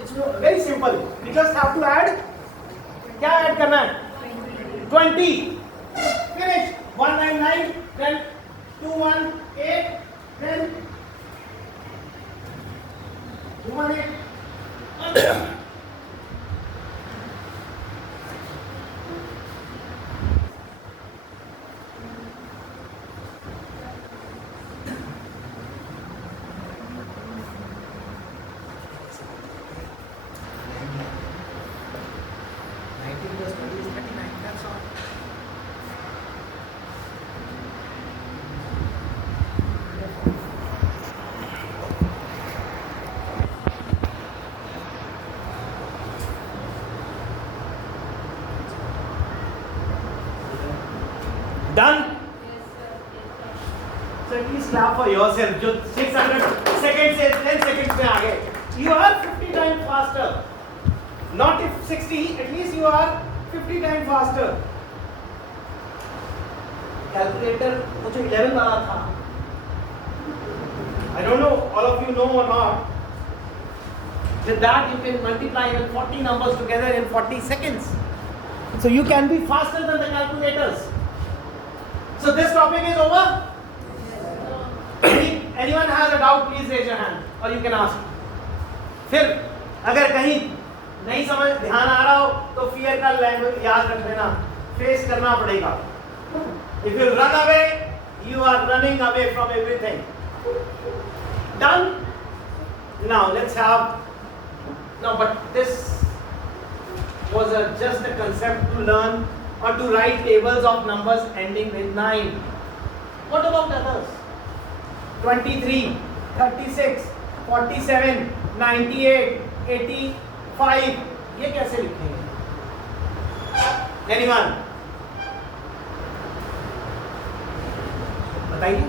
It's very simple. We just have to add. क्या add करना है? 20. Finish. 199. Then 218. Then 218. Done? So at least clap for yourself. जो 600 seconds से 10 seconds में आ गए. You are 50 times faster. Not if 60, at least you are 50 times faster. Calculator वो जो 11 वाला था. I don't know, all of you know or not. With that you can multiply even 40 numbers together in 40 seconds. So you can be faster than the calculators. So this topic is over. Anyone has a doubt, please raise your hand, or you can ask. फिर अगर कहीं नहीं समझ ध्यान आ रहा हो तो fear का लैंग्वेज याद रख लेना, फेस करना पड़ेगा. If you run away, you are running away from everything. Done? Now let's have. No, but this was just a concept to learn or to write tables of numbers ending with 9. What about others? 23, 36, 47, 98, 85. ये कैसे लिखेंगे? Anyone? बताइए.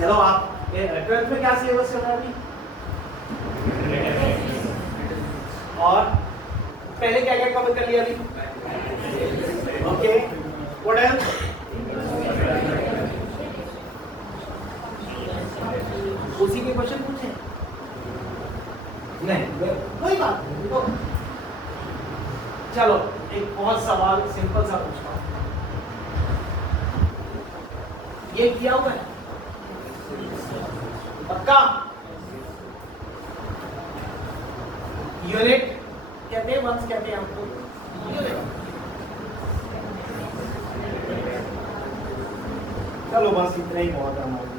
चलो आप 12th में क्या syllabus चल रहा है अभी? और पहले क्या क्या कवर कर लिया अभी? Okay, what else? उसी के क्वेश्चन पूछे? नहीं, कोई बात नहीं. तो चलो एक बहुत सवाल सिंपल सा पूछता हूँ. ये किया हुआ है? पक्का? यूनिट कहते हैं, वंस कहते हैं हमको. यूनिट. चलो बस इतना ही बहुत है हमारे लिए.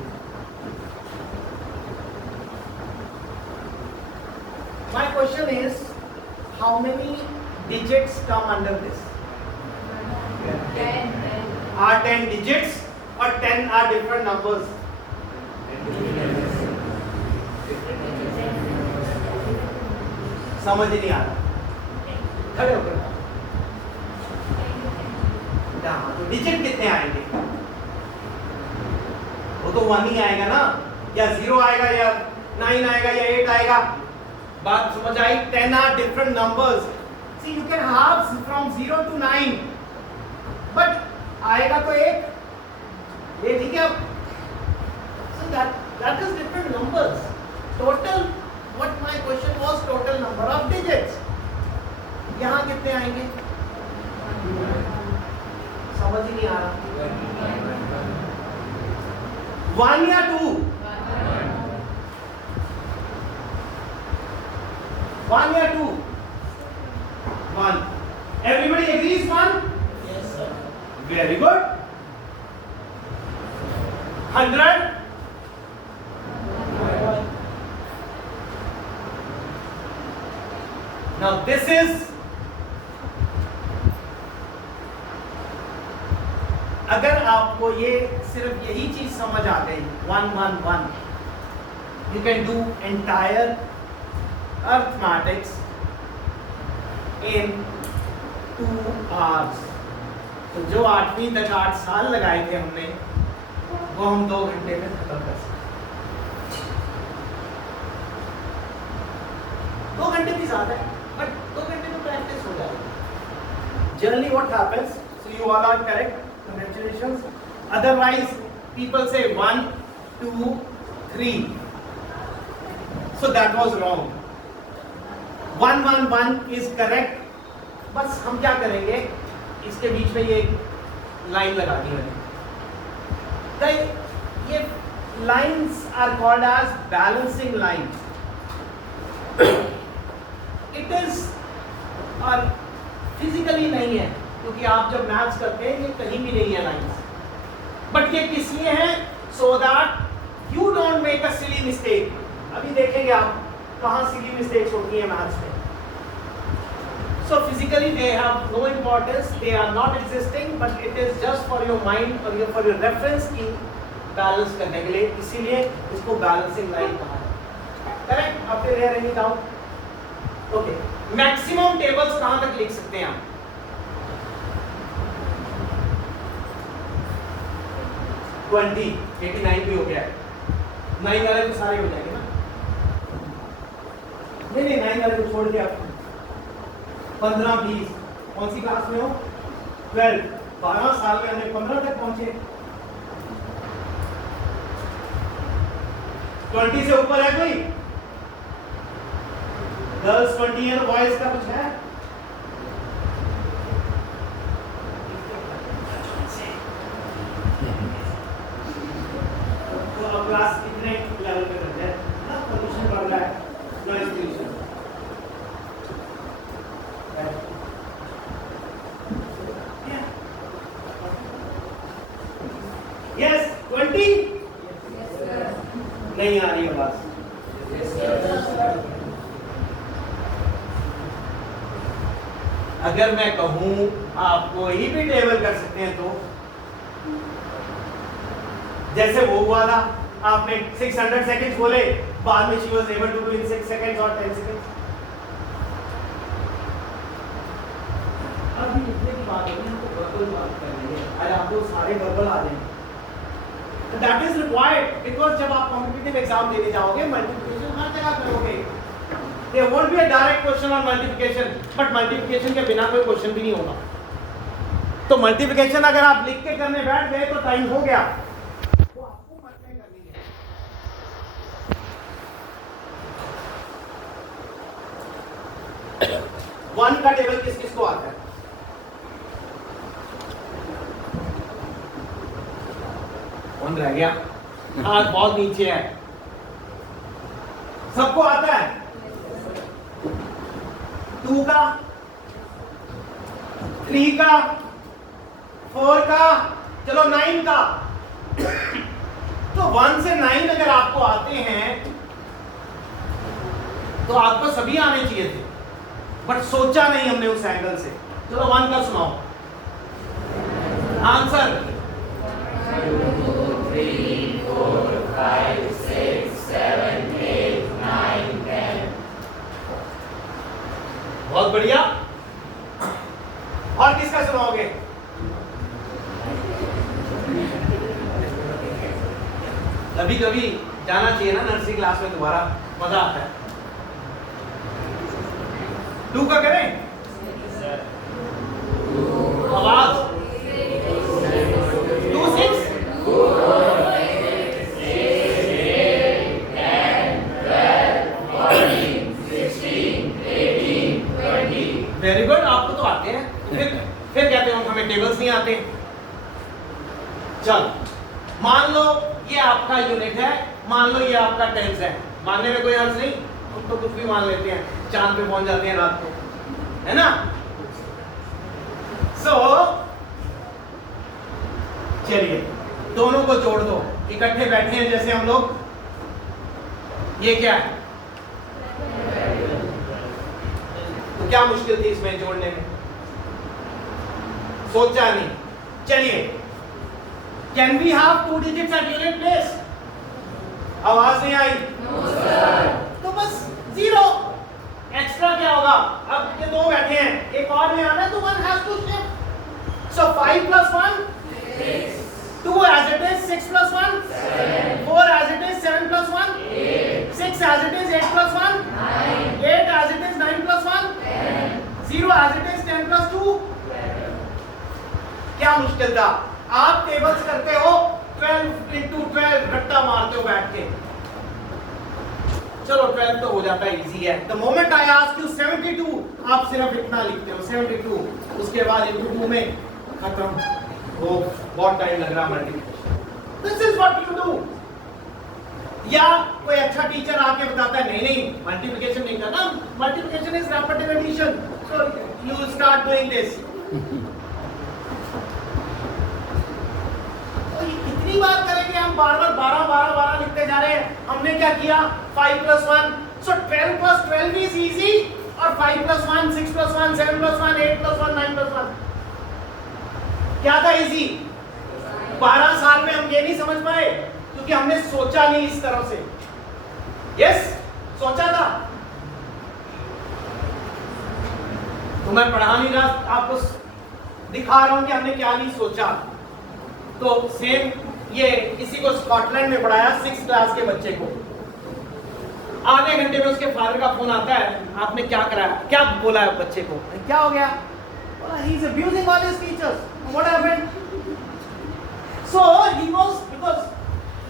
My question is, how many digits come under this? 10. Are 10 digits or 10 are different numbers? समझ ही नहीं आ रहा. खड़े होकर तो डिजिट कितने आएंगे? वो तो 1 ही आएगा ना, या 0 आएगा, या 9 आएगा, या 8 आएगा. बात समझ आई? 10 are different numbers. See, you can have from 0 to 9, but आएगा तो एक. ये ठीक है. So that is different numbers. Total, what my question was, total number of digits. यहाँ कितने आएंगे? समझ ही नहीं आ रहा. 1 या 2? 1 या 2? 1. Everybody agrees 1? Yes, sir. Very good. 100? Now this is, अगर आपको ये सिर्फ यही चीज समझ आ गई, 1 1 1, you can do entire arithmetics in 2 hours. तो जो 8वीं तक 8 साल लगाए थे हमने, वो हम 2 घंटे में खत्म कर सकते. 2 घंटे भी ज्यादा है, बट 2 घंटे में प्रैक्टिस हो जाएगी. Generally what happens, so you all are correct, Congratulations. Otherwise, people say 1, 2, 3. So that was wrong. 1, 1, 1 is correct. बस हम क्या करेंगे, इसके बीच में ये लाइन लगा दी मैंने. ये lines are called as balancing lines. It is और फिजिकली नहीं है, क्योंकि आप जब मैथ्स करते हैं ये कहीं भी नहीं है लाइंस, बट ये किस लिए है? So that you don't make a silly mistake. अभी देखेंगे आप कहाँ सिली मिस्टेक्स होती हैं मैथ्स में. So physically they have no importance, they are not existing, but it is just for your mind or for your reference की balance करने के लिए, इसीलिए इसको बैलेंसिंग लाइन कहा है. करेक्ट? अब फिर there any doubt? Okay. Maximum tables कहां तक लिख सकते हैं आप? ट्वेंटी. 89 भी हो गया है. 9 वाले तो सारे हो जाएंगे ना? नहीं 9 वाले को छोड़ दिया. 15, 20. कौन सी क्लास में हो? 12. 12 साल में हमने 15 तक पहुंचे. 20 से ऊपर है कोई? गर्ल्स 20 है, बॉयज का कुछ है? तो अब क्लास कितने लेवल पे करते हैं ना? पोल्यूशन बढ़ रहा है, नॉइज पोल्यूशन. यस 20 नहीं आ रही आवाज. अगर मैं कहूं आप कोई भी टेबल कर सकते हैं, तो जैसे वो हुआ था, आपने 600 सेकंड्स बोले, बाद में she was able to do in 6 seconds or 10 seconds. अभी इतने की बात होगी, हमको वर्बल बात करनी है. आज आपको सारे वर्बल आ जाएंगे. That is required because जब आप कॉम्पिटिटिव एग्जाम देने जाओगे, मल्टीप्लिकेशन हर जगह करोगे. There won't be a direct question on multiplication, but multiplication के बिना कोई क्वेश्चन भी नहीं होगा. तो मल्टीप्लिकेशन अगर आप लिख के करने बैठ गए तो टाइम हो गया. वो आपको मत में करनी है. वन का टेबल किस किस को आता है? कौन रह गया? हाथ बहुत नीचे है. सबको आता है? 2 का, 3 का, 4 का, चलो 9 का. तो 1 से 9 अगर आपको आते हैं तो आपको सभी आने चाहिए थे, बट सोचा नहीं हमने उस एंगल से. चलो 1 का सुनाओ आंसर. 2, 3, 4, 5, 6, 7, 8, 9, 10. बहुत बढ़िया. और किसका सुनाओगे? कभी कभी जाना चाहिए ना नर्सरी क्लास में, दोबारा मजा आता है. 2 का करें? आवाज 2, 6, वेरी गुड. आपको तो आते हैं. फिर कहते हो हमें टेबल्स नहीं आते. चल मान लो ये आपका यूनिट है, मान लो ये आपका टेंस है. मानने में कोई अर्थ नहीं, हम तो कुछ भी मान लेते हैं. चांद पे पहुंच जाते हैं रात को, है ना? सो चलिए दोनों को जोड़ दो. इकट्ठे बैठे हैं जैसे हम लोग. ये क्या है? तो क्या मुश्किल थी इसमें जोड़ने में? सोचा नहीं. चलिए, can we have 2 digits at unit place? आवाज नहीं आई. No sir. तो बस 0. एक्स्ट्रा क्या होगा? अब ये 2 बैठे हैं, एक और में आना है, तो 1 has to shift. So 5 + 1 6. 2 as it is 6 + 1 7. 4 as it is 7 + 1 8. 6 as it is 8 + 1 9. 8 as it is 9 + 1 10. 0 as it is 10 + 2 12. क्या मुश्किल था? आप टेबल्स करते हो 12 into 12 रट्टा मारते हो बैठ के, चलो 12 तो हो जाता है, इजी है। The moment I ask you 72, आप सिर्फ इतना लिखते हो 72, उसके बाद into 2 में खत्म। वो बहुत टाइम लग रहा multiplication. This is what you do. या कोई अच्छा टीचर आके बताता है नहीं नहीं मल्टीप्लिकेशन नहीं करना, multiplication is rapid addition, so you start doing this. कितनी बार करेंगे हम? बार बार 12 12 12 लिखते जा रहे हैं। हमने क्या किया? 5 + 1, so 12 + 12 is easy, और 5 + 1 6 + 1 7 + 1 8 + 1 9 + 1 क्या था इजी? 12 साल में हम ये नहीं समझ पाए क्योंकि हमने सोचा नहीं इस तरह से। यस, सोचा था तो मैं पढ़ा नहीं रहा, आपको दिखा रहा हूं कि हमने क्या नहीं सोचा। तो सेम ये इसी को स्कॉटलैंड में पढ़ाया 6th क्लास के बच्चे को। आधे घंटे में उसके फादर का फोन आता है, आपने क्या कराया, क्या बोला है बच्चे को, क्या हो गया? He is abusing all his teachers, what happened? So he was, because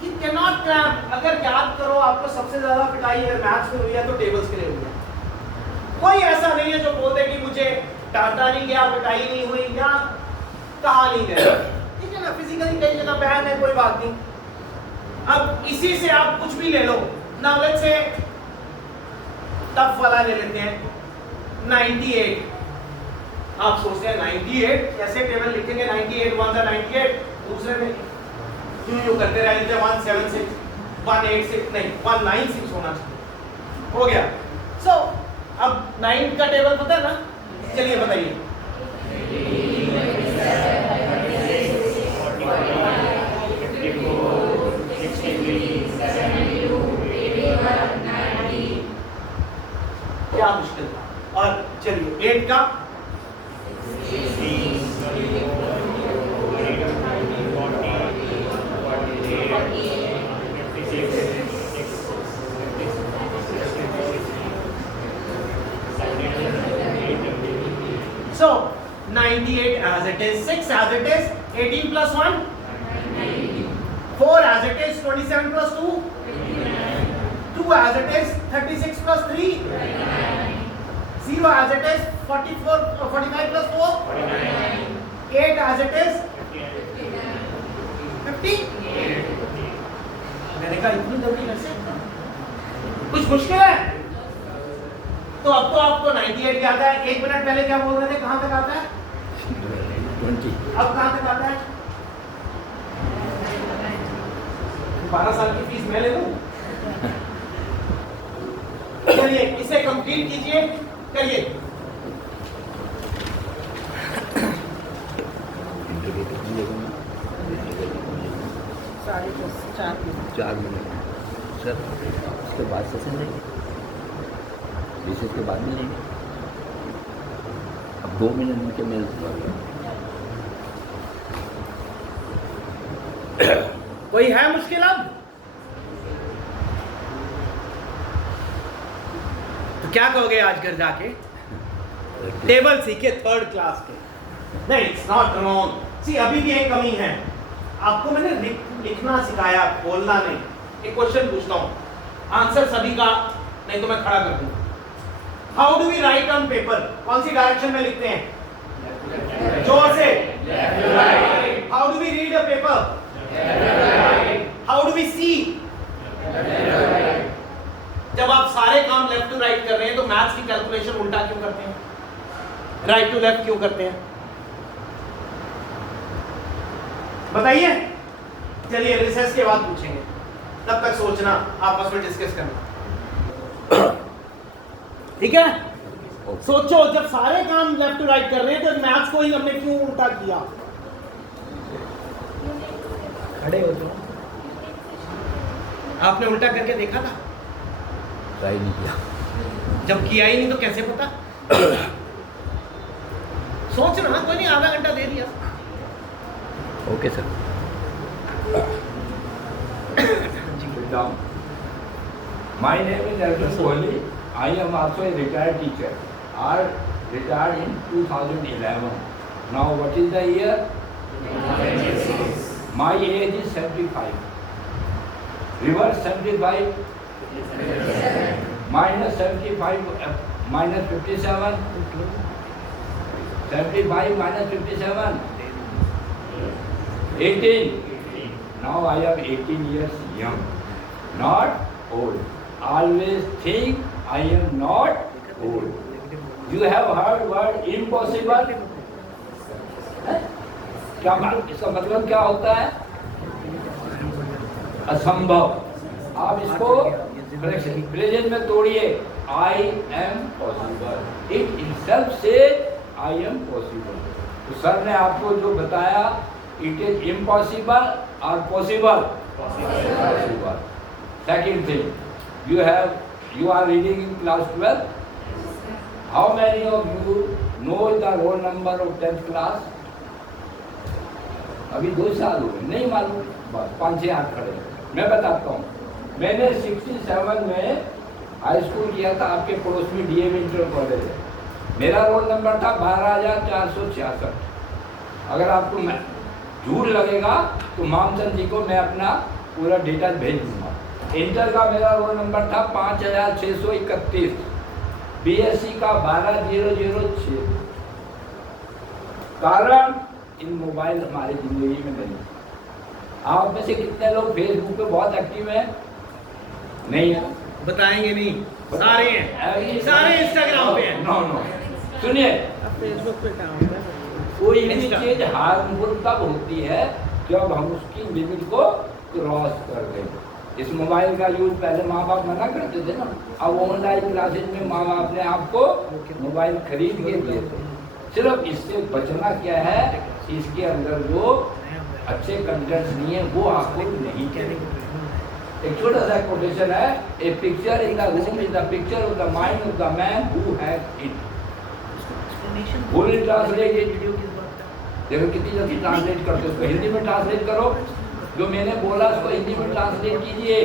you can not crap. अगर याद करो, आपको सबसे ज्यादा पिटाई अगर मैथ्स में हुई है तो टेबल्स के लिए हुई है। कोई ऐसा नहीं है जो बोलते कि मुझे डांटा नहीं गया, पिटाई नहीं हुई या कहा नहीं गया, ठीक है ना? फिजिकली कई जगह बैन है, कोई बात नहीं। अब इसी से आप कुछ भी ले लो। नाउ लेट्स से टफ वाला ले लेते हैं 98। आप सोचते हैं 98 कैसे टेबल लिखेंगे? 98 1 सा 98, दूसरे में यूं करते रहे थे 176 186 नहीं 196 होना चाहिए, हो गया। सो अब 9 का टेबल पता है ना? चलिए बताइए। क्या मुश्किल था? और चलिए 8 का so 98 as it is, 6 as it is, 18 plus 1 4 as it is, 27 plus 2 2 as it is, 36 plus 3 0 as it is, 45 plus 4 8 as it is, 50। मैंने कहा इतनी जल्दी कैसे? कुछ मुश्किल है? तो अब तो आपको 98 आता है। 1 मिनट पहले क्या बोल रहे थे? कहां तक आता है? 20। अब कहां तक आता है? 12 साल की फीस मैं ले लूं? चलिए इसे कंप्लीट कीजिए, करिए। चार मिनट सर, उसके बाद सेशन लेंगे, रिसेस के बाद में लेंगे। अब 2 मिनट के मेल कोई है मुश्किल? अब तो क्या कहोगे आज घर जाके? टेबल सीखे 3rd क्लास के। नहीं, इट्स नॉट रॉन्ग। सी अभी भी एक कमी है, आपको मैंने लिखना सिखाया, बोलना नहीं। एक क्वेश्चन पूछता हूं, आंसर सभी का नहीं तो मैं खड़ा कर दूंगा। How do we write on paper? कौन सी डायरेक्शन में लिखते हैं? जोर से। How do we read a paper? How do we see? जब आप सारे काम लेफ्ट टू राइट कर रहे हैं तो मैथ्स की कैलकुलेशन उल्टा क्यों करते हैं? राइट टू लेफ्ट क्यों करते हैं? बताइए। चलिए रिसेस के बाद पूछेंगे, तब तक सोचना, आपस में डिस्कस करना, ठीक है? सोचो, जब सारे काम लेफ्ट टू राइट कर रहे हैं तो मैथ्स को ही हमने क्यों उल्टा किया? खड़े हो तो आपने उल्टा करके देखा था? ट्राई नहीं किया। जब किया ही नहीं तो कैसे पता? सोचना, कोई नहीं, आधा घंटा दे दिया। Okay sir. My name is Arjun Kohli. I am also a retired teacher. I retired in 2011. Now what is the year? My age is 75. Reverse 75. Minus 75 minus 57. 75 minus 57. 18. Now I am 18 years young, not old. Always think I am not old. You have heard word impossible? क्या इसका मतलब क्या होता है? असंभव। आप इसको present में तोड़िए। I am possible. It itself says I am possible. तो सर ने आपको जो बताया, it is impossible or possible? Possible. Second thing, you are reading in class 12. How many of you know the roll number of 10th class? अभी 2 साल हो गए, नहीं मालूम, बस 5-6 हाथ खड़े। मैं बताता हूँ, मैंने 67 में हाई स्कूल किया था, आपके पड़ोस में डीएवी इंटर कॉलेज है। मेरा रोल नंबर था 12,466। अगर आपको झूठ लगेगा तो मामचंद जी को मैं अपना पूरा डेटा भेज दूंगा। इंटर का मेरा रोल नंबर था 5,631, बीएससी का 12,006। कारण इन मोबाइल हमारी जिंदगी में नहीं। आप में से कितने लोग फेसबुक पे बहुत एक्टिव हैं? नहीं है, बताएंगे नहीं, सारे हैं, सारे इंस्टाग्राम पे हैं। नो सुनिए, फेसबुक पे काम होता है। कोई भी चीज हार्मफुल तब होती है जब हम उसकी लिमिट को क्रॉस कर दें। इस मोबाइल का यूज पहले माँ बाप मना करते थे ना, अब ऑनलाइन क्लासेज में माँ बाप ने आपको मोबाइल खरीद के दिए थे। सिर्फ इससे बचना क्या है, इसके अंदर जो अच्छे कंटेंट्स नहीं है वो आपको नहीं करेंगे। एक छोटा सा कोटेशन है, a picture in the room is the picture of the mind of the man who has it. Full translate it. देखो कितनी जल्दी ट्रांसलेट करते हो, उसको हिंदी में ट्रांसलेट करो। जो मैंने बोला उसको हिंदी में ट्रांसलेट कीजिए।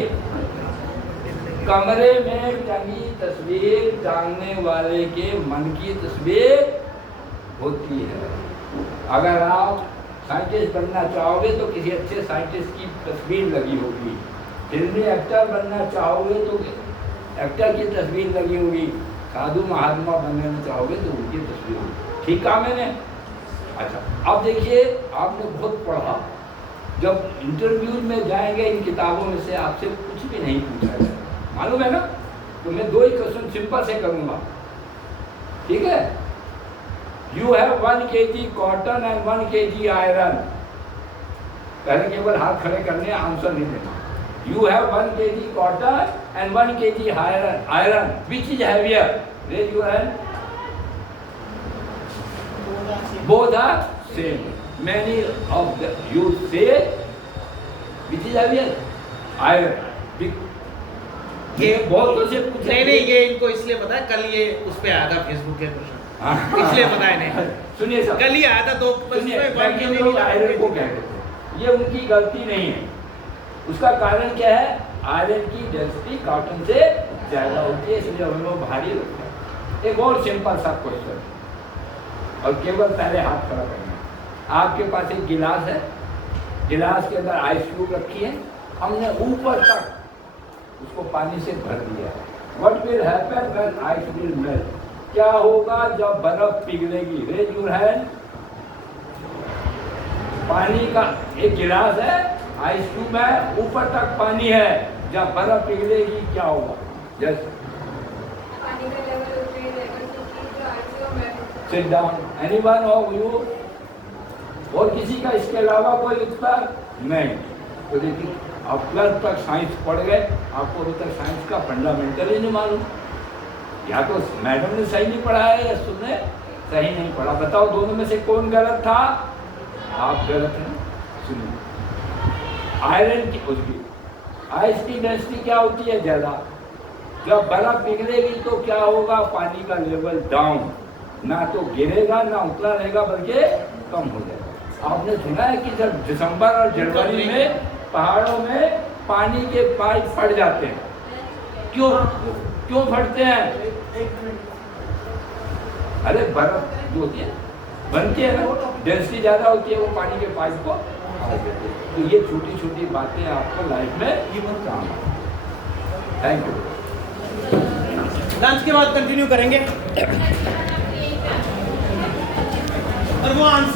कमरे में टंगी तस्वीर टांगने वाले के मन की तस्वीर होती है। अगर आप साइंटिस्ट बनना चाहोगे तो किसी अच्छे साइंटिस्ट की तस्वीर लगी होगी। फिल्मी एक्टर बनना चाहोगे तो एक्टर की तस्वीर लगी होगी। साधु महात्मा बनना चाहोगे तो उनकी तस्वीर होगी। ठीक कहा मैंने? अच्छा, अब देखिए, आपने बहुत पढ़ा, जब इंटरव्यू में जाएंगे इन किताबों में से आपसे कुछ भी नहीं पूछा जाएगा, मालूम है ना? तो मैं 2 ही क्वेश्चन सिंपल से करूंगा, ठीक है? You have 1 kg cotton and 1 kg iron. पहले केवल हाथ खड़े करने, आंसर नहीं देना। You have 1 kg cotton and 1 kg iron. Which is heavier? Raise your hand. Both are same. Many of you say which is heavier? Iron. ये बहुत से पूछे। नहीं, ये इनको इसलिए पता है, कल ये उस पे आया था फेसबुक के क्वेश्चन, इसलिए पता है नहीं। सुनिए सर, कल ही आया था, तो आयरन को कहते हैं, ये उनकी गलती नहीं है। उसका कारण क्या है? आयरन की डेंसिटी कॉटन से ज्यादा होती है, इसलिए हमें वो भारी लगता है। एक और सिंपल सा क्वेश्चन, और केवल पहले हाथ खड़ा करना। आपके पास एक गिलास है, गिलास के अंदर आइस क्यूब रखी है, हमने ऊपर तक उसको पानी से भर दिया। What will happen when ice will melt? क्या होगा जब बर्फ पिघलेगी? Raise your hand. पानी का एक गिलास है, आइस क्यूब है, ऊपर तक पानी है, जब बर्फ पिघलेगी क्या होगा? Just sit down. Anyone of you? और किसी का इसके अलावा कोई उत्तर नहीं? तो देखिए, आप 12th तक साइंस पढ़ गए, आपको अभी तक साइंस का फंडामेंटल ही नहीं मालूम। या तो मैडम ने सही नहीं पढ़ाया या तुमने सही नहीं पढ़ा। बताओ, दोनों में से कौन गलत था? आप गलत हैं। सुनिए, आयरन की उसकी आइस की डेंसिटी क्या होती है? ज़्यादा। जब बर्फ पिघलेगी तो क्या होगा? पानी का लेवल डाउन, ना तो गिरेगा ना उतरा रहेगा, बल्कि कम हो जाएगा। आपने सुना है कि जब दिसंबर और जनवरी में पहाड़ों में पानी के पाइप फट जाते हैं। क्यों फटते हैं? अरे बर्फ जो होती है बनती है ना, डेंसिटी ज़्यादा होती है, वो पानी के पाइप को आवाज देती है। तो ये छोटी छोटी बातें आपको लाइफ में ये बहुत काम है। Thank you. लंच के बाद कंटिन्यू करेंगे और वो आंसर